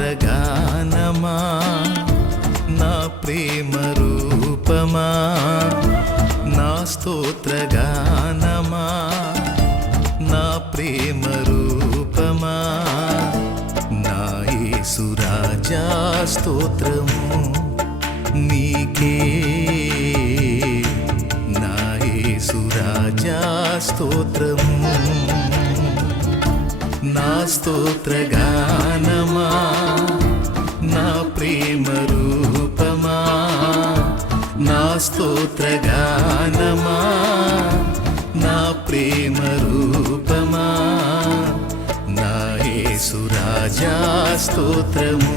స్తోత్రగానమా నా ప్రేమ రూపమా నా స్తోత్రగానమా నా ప్రేమ రూపమా నా యేసు రాజా స్తోత్రము నీకే నా యేసు రాజా స్తోత్రము నా స్తోత్రగానమా నా ప్రేమ రూపమా నా స్తోత్రగానమా నా ప్రేమ రూపమా నా యేసు రాజా స్తోత్రము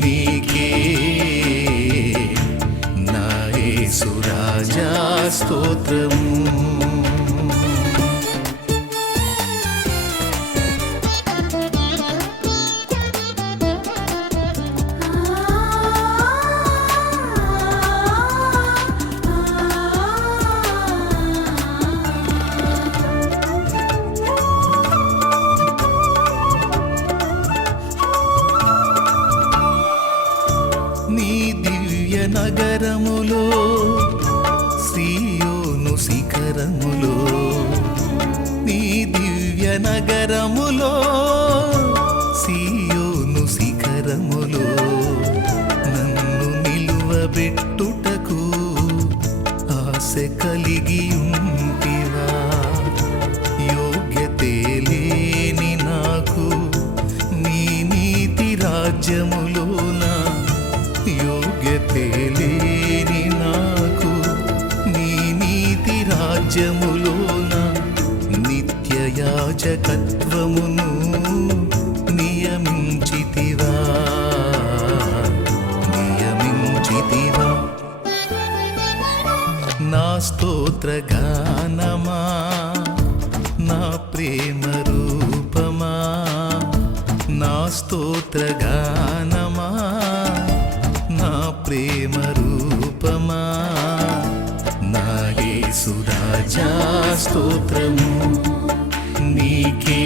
నీకే నా యేసు రాజా స్తోత్రము నీ దివ్య నగరములో సీయోను శిఖరములో నీ దివ్య నగరములో సీయోను శిఖరములో నన్ను నిలువబెట్టుటకు ఆశ కలిగి ఉంటివా యోగ్యతే లేని నాకు నీ నీతి రాజ్యములోన యోగ్యతే లేని నాకు నీ నీతి రాజ్యములోన నిత్య యాజకత్వమును నియమించితివా నా స్తోత్రగానమా నా ప్రేమ రూపమా నా స్తోత్రగానమా నా ప్రేమ రూపమా నా యేసు రాజా స్తోత్రము నీకే